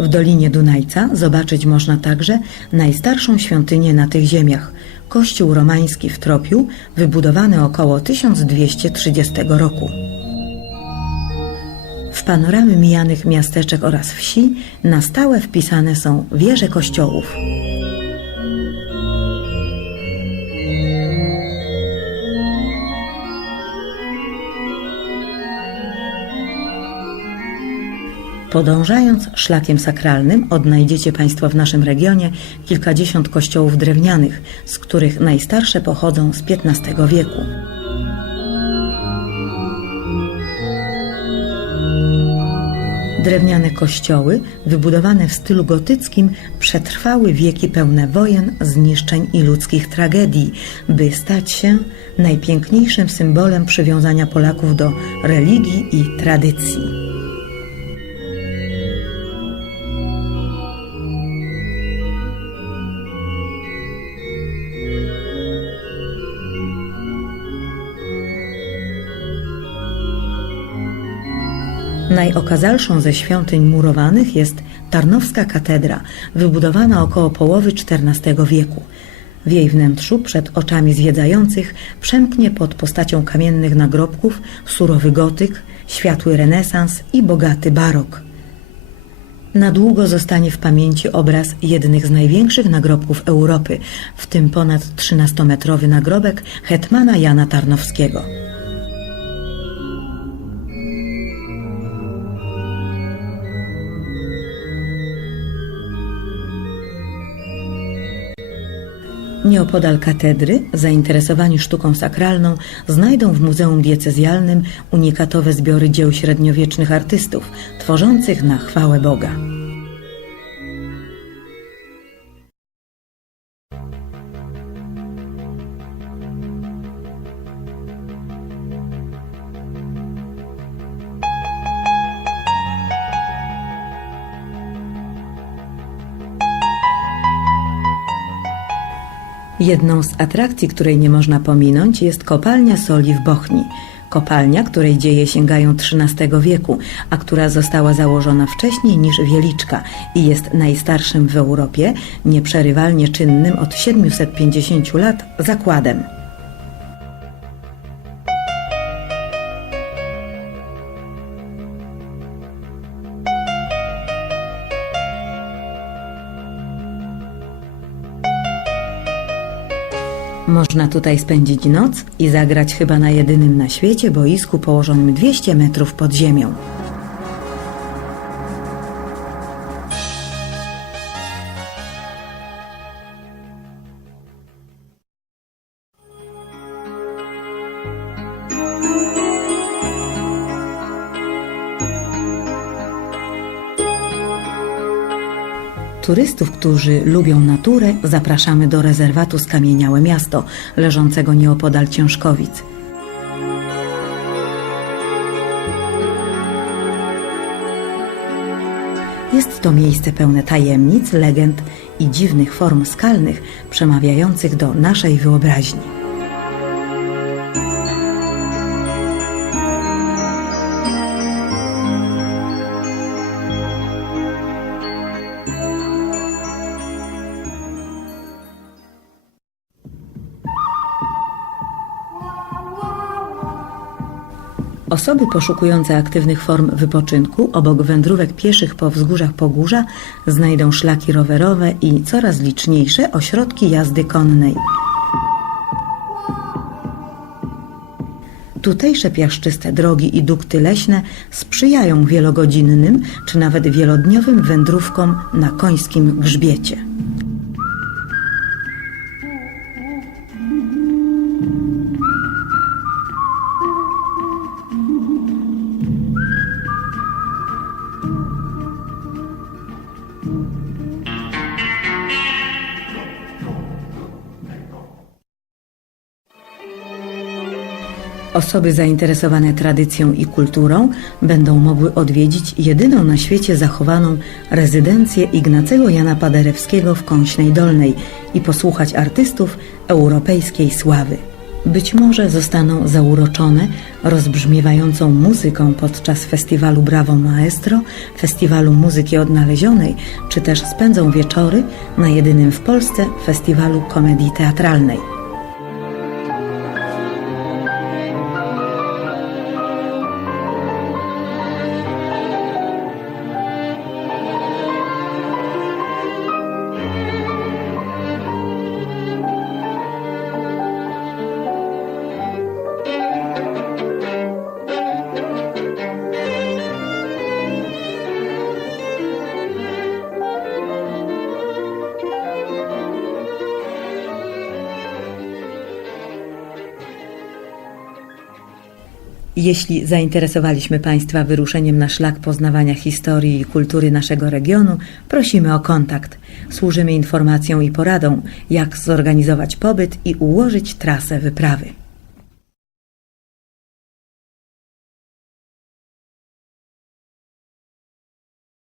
W Dolinie Dunajca zobaczyć można także najstarszą świątynię na tych ziemiach kościół romański w Tropiu, wybudowany około 1230 roku. W panoramy mijanych miasteczek oraz wsi na stałe wpisane są wieże kościołów. Podążając szlakiem sakralnym odnajdziecie Państwo w naszym regionie kilkadziesiąt kościołów drewnianych, z których najstarsze pochodzą z XV wieku. Drewniane kościoły, wybudowane w stylu gotyckim, przetrwały wieki pełne wojen, zniszczeń i ludzkich tragedii, by stać się najpiękniejszym symbolem przywiązania Polaków do religii i tradycji. Najokazalszą ze świątyń murowanych jest Tarnowska Katedra, wybudowana około połowy XIV wieku. W jej wnętrzu przed oczami zwiedzających przemknie pod postacią kamiennych nagrobków surowy gotyk, światły renesans i bogaty barok. Na długo zostanie w pamięci obraz jednych z największych nagrobków Europy, w tym ponad 13-metrowy nagrobek hetmana Jana Tarnowskiego. Nieopodal katedry zainteresowani sztuką sakralną znajdą w Muzeum Diecezjalnym unikatowe zbiory dzieł średniowiecznych artystów tworzących na chwałę Boga. Jedną z atrakcji, której nie można pominąć, jest kopalnia soli w Bochni. Kopalnia, której dzieje sięgają XIII wieku, a która została założona wcześniej niż Wieliczka i jest najstarszym w Europie, nieprzerywalnie czynnym od 750 lat zakładem. Można tutaj spędzić noc i zagrać chyba na jedynym na świecie boisku położonym 200 metrów pod ziemią. Turystów, którzy lubią naturę, zapraszamy do rezerwatu Skamieniałe Miasto, leżącego nieopodal Ciężkowic. Jest to miejsce pełne tajemnic, legend i dziwnych form skalnych, przemawiających do naszej wyobraźni. Osoby poszukujące aktywnych form wypoczynku obok wędrówek pieszych po wzgórzach Pogórza znajdą szlaki rowerowe i coraz liczniejsze ośrodki jazdy konnej. Tutejsze piaszczyste drogi i dukty leśne sprzyjają wielogodzinnym czy nawet wielodniowym wędrówkom na końskim grzbiecie. Osoby zainteresowane tradycją i kulturą będą mogły odwiedzić jedyną na świecie zachowaną rezydencję Ignacego Jana Paderewskiego w Kąśnej Dolnej i posłuchać artystów europejskiej sławy. Być może zostaną zauroczone rozbrzmiewającą muzyką podczas festiwalu Brawo Maestro, festiwalu muzyki odnalezionej, czy też spędzą wieczory na jedynym w Polsce festiwalu komedii teatralnej. Jeśli zainteresowaliśmy Państwa wyruszeniem na szlak poznawania historii i kultury naszego regionu, prosimy o kontakt. Służymy informacją i poradą, jak zorganizować pobyt i ułożyć trasę wyprawy.